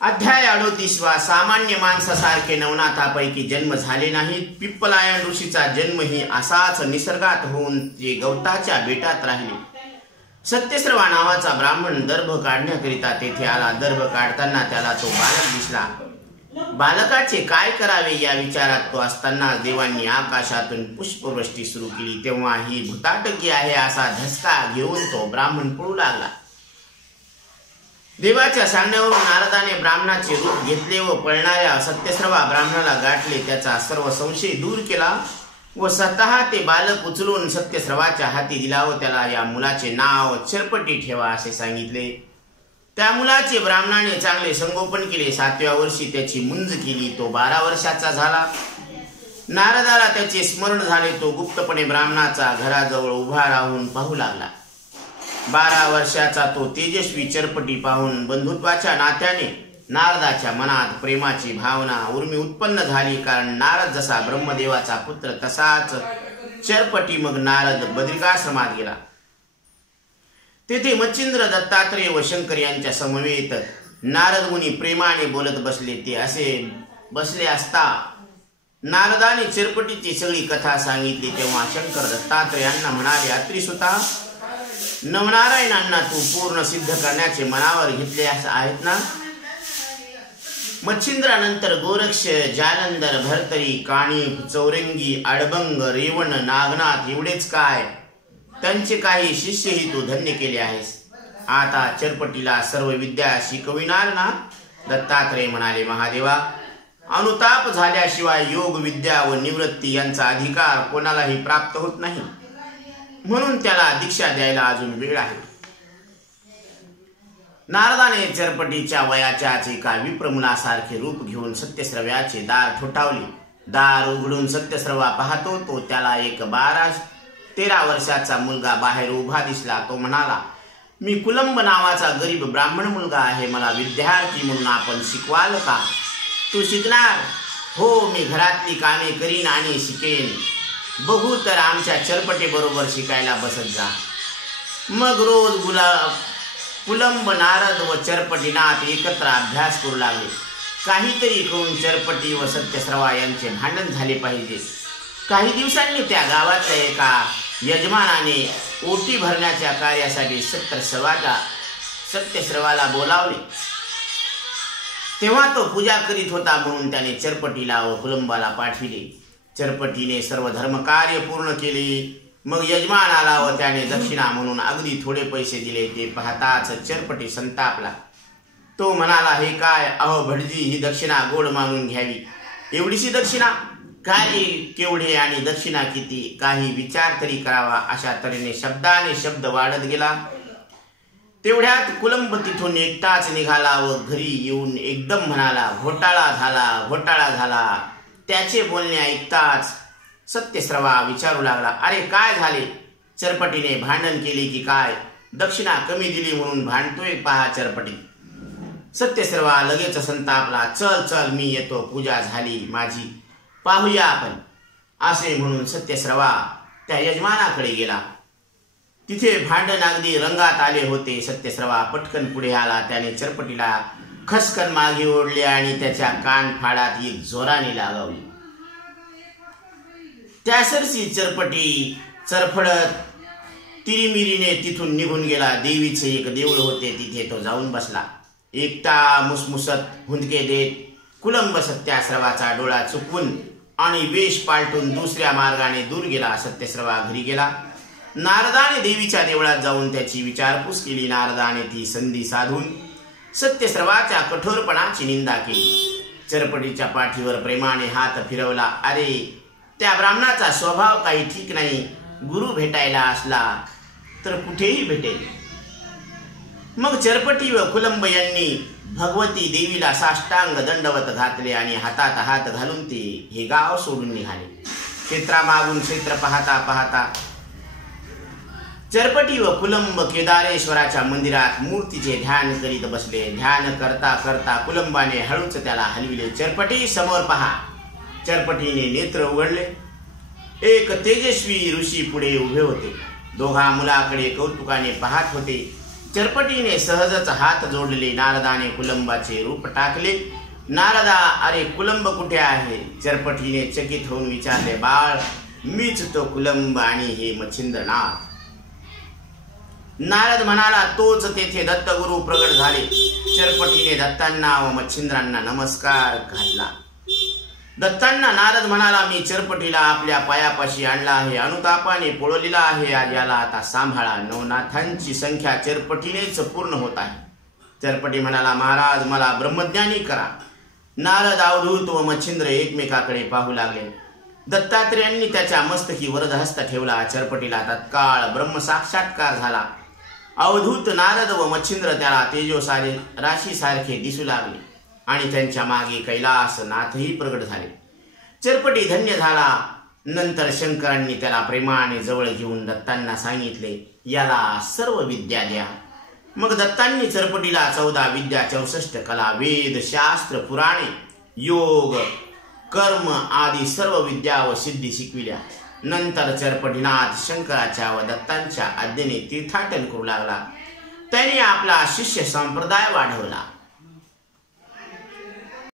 अध्याय 38 सामान्य माणसासारखे नवनाथापैकी जन्म झाले नाहीत। पिप्पलायन ऋषीचा जन्मही असाच निसर्गात होऊन ते गवताच्या बेटात राहिले। सत्यस्रवा नावाचा ब्राह्मण दर्भ काढण्याकरिता तेथे आला। दर्भ काढताना त्याला तो बालक दिसला। बालकाचे काय करावे या विचारात तो असताना देवांनी आकाशातून पुष्पवृष्टी सुरू केली। तेव्हा ही भूताटकी आहे असा धसका घेऊन तो ब्राह्मण पळू लागला। देवाच्या सांगण्यावरून नारदाने ब्राह्मणाचे रूप घेतले व पळणाऱ्या सत्यस्रवा ब्राह्मणाला गाठले। त्याचा सर्व संशय दूर केला व स्वतः ते बालक उचलून सत्यस्रवाच्या हाती दिला व त्याला या मुलाचे नाव चरपटी ठेवा असे सांगितले। त्या मुलाचे ब्राह्मणाने चांगले संगोपन केले। 7व्या वर्षी त्याची मुंज केली। तो 12 वर्षाचा झाला। नारदाला त्याचे स्मरण झाले। तो गुप्तपणे ब्राह्मणाचा घराजवळ उभा राहून पाहू लागला। 12 वर्षाचा तो तेजस्वी चरपटी पाहून बंधुत्वाच्या नात्याने नारदाच्या मनात प्रेमाची भावना उर्मी उत्पन्न झाली। कारण नारद जसा ब्रह्मदेवाचा पुत्र तसाच चरपटी। मग नारद बद्रिकाश्रमात गेला। तेथे मच्छिंद्र, दत्तात्रेय व शंकर यांच्या समवेत नारद मुनी प्रेमाने बोलत बसले। ते असे बसले असता नारदाने चरपटीची सगळी कथा सांगितली। तेव्हा शंकर दत्तात्रेयांना म्हणाले, अत्रिसुता, नवनारायणांना तू पूर्ण सिद्ध करण्याचे मनावर घेतले आहेत ना? मच्छिंद्रानंतर गोरक्ष, जालंधर, भर्तरी, काणी, चौरंगी, आडबंग, रेवण, नागनाथ एवढेच काय, त्यांचे काही शिष्यही तू धन्य केले आहेस। आता चरपटीला सर्व विद्या शिकविणार ना? दत्तात्रेय म्हणाले, महादेवा, अनुताप झाल्याशिवाय योग विद्या व निवृत्ती यांचा अधिकार कोणालाही प्राप्त होत नाही, म्हणून त्याला दीक्षा द्यायला अजून वेळ आहे। नारदाने चरपटीच्या वयाच्याच एका विप्रमुलासारखे रूप घेऊन सत्यस्रव्याचे दार ठोठावले। दार उघडून सत्यस्रवा पाहतो तो त्याला एक 12-13 वर्षाचा मुलगा बाहेर उभा दिसला। तो म्हणाला, मी कुलंब नावाचा गरीब ब्राह्मण मुलगा आहे। मला विद्यार्थी म्हणून आपण शिकवाल का? तू शिकणार? हो, मी घरातली कामे करीन आणि शिकेन। बघू तर आमच्या चरपटी बरोबर शिकायला बसत जा। मग रोज कुलंब, नारद व चरपटीनाथ एकत्र अभ्यास करू लागले। काहीतरी करून चरपटी व सत्यस्रवा यांचे भांडण झाले पाहिजे। काही दिवसांनी त्या गावातल्या एका यजमानाने ओटी भरण्याच्या कार्यासाठी सत्यस्रवाला बोलावले। तेव्हा तो पूजा करीत होता म्हणून त्याने चरपटीला व कुलंबाला पाठविले। चरपटीने सर्व धर्मकार्य पूर्ण केले। मग यजमान आला व त्याने दक्षिणा म्हणून अगदी थोडे पैसे दिले। ते पाहताच चरपटी संतापला। तो म्हणाला, हे काय, अहो भटजी, ही दक्षिणा गोड मानून घ्यावी। एवढीशी दक्षिणा? काय केवढे आणि दक्षिणा किती? काही विचार तरी करावा। अशा तऱ्हेने शब्दाने शब्द वाढत गेला। तेवढ्यात कुलंब तिथून एकटाच निघाला व घरी येऊन एकदम म्हणाला, घोटाळा झाला, घोटाळा झाला। त्याचे बोलणे ऐकताच सत्यस्रवा विचारू लागला, अरे काय झाले? चरपटीने भांडण केले की काय? दक्षिणा कमी दिली म्हणून भांडतोय पहा चरपटी। सत्यस्रवा लगेच संतापला। चल चल, मी येतो, पूजा झाली माझी, पाहूया आपण, असे म्हणून सत्यस्रवा त्या यजमानाकडे गेला। तिथे भांडण अगदी रंगात आले होते। सत्यस्रवा पटकन पुढे आला। त्याने चरपटीला खसकन मागे ओढले आणि त्याच्या कान फाडात एक जोराने लागावली। त्यासरशी चरपटी चरफडत तिरीमिरीने तिथून निघून गेला। देवीचे एक देऊळ होते, तिथे तो जाऊन बसला। एकटा मुसमुसत हुंदके देत कुलंब सत्यस्रवाचा डोळा चुकवून आणि वेश पालटून दुसऱ्या मार्गाने दूर गेला। सत्यस्रवा घरी गेला। नारदाने देवीच्या देवळात जाऊन त्याची विचारपूस केली। नारदाने ती संधी साधून सत्यस्रवाच्या कठोरपणाची निंदा केली। चरपटीच्या पाठीवर प्रेमाने हात फिरवला। अरे, त्या ब्राह्मणाचा स्वभाव काही ठीक नाही। गुरु भेटायला असला तर कुठेही भेटेल। मग चरपटी व कुलंब यांनी भगवती देवीला साष्टांग दंडवत घातले आणि हातात हात घालून ते हे गाव सोडून निघाले। क्षेत्रामागून क्षेत्र पाहता पाहता चरपटी व कुलंब केदारेश्वराच्या मंदिरात मूर्तीचे ध्यान करीत बसले। ध्यान करता करता कुलंबाने हळूच त्याला हलविले। चरपटी, समोर पहा। चरपटीने नेत्र उघडले। एक तेजस्वी ऋषी पुढे उभे होते। दोघा मुलाकडे कौतुकाने पाहत होते। चरपटीने सहजच हात जोडले. नारदाने कुलंबाचे रूप टाकले. नारदा, अरे कुलंब कुठे आहे? चरपटीने चकित होऊन विचारले. बाळ, मीच तो कुलंब आणि हे मच्छिंद्रनाथ. नारद म्हणाला, तोच तेथे दत्तगुरु प्रगट झाले. चरपटीने दत्तांना व मच्छिंद्रांना नमस्कार घातला. दत्तांना नारद म्हणाला, मी चरपटीला आपल्या पायापाशी आणला आहे, अनुतापाने पळवलेला आहे. आज याला आता सांभाळा. नवनाथांची संख्या चरपटीनेच पूर्ण होत आहे. चरपटी म्हणाला, महाराज मला ब्रह्मज्ञानी करा. नारद, अवधूत व मच्छिंद्र एकमेकाकडे पाहू लागले. दत्तात्रेयांनी त्याच्या मस्तकी वरदहस्त ठेवला. चरपटीला तत्काळ ब्रह्म साक्षात्कार झाला. अवधूत नारद व मच्छिंद्र त्याला तेजोसारे राशीसारखे दिसू लागले आणि त्यांच्या मागे कैलासनाथही प्रगट झाले. चरपटी धन्य झाला. नंतर शंकरांनी त्याला प्रेमाने जवळ घेऊन दत्तांना सांगितले, याला सर्व विद्या द्या. मग दत्तांनी चरपटीला 14 विद्या, 64 कला, वेद, शास्त्र, पुराणे, योग, कर्म आदी सर्व विद्या व सिद्धी शिकविल्या. नंतर चरपटीनाथ शंकराच्या व दत्तांच्या आज्ञेने तीर्थाटन करू लागला. त्याने आपला शिष्य संप्रदाय वाढवला.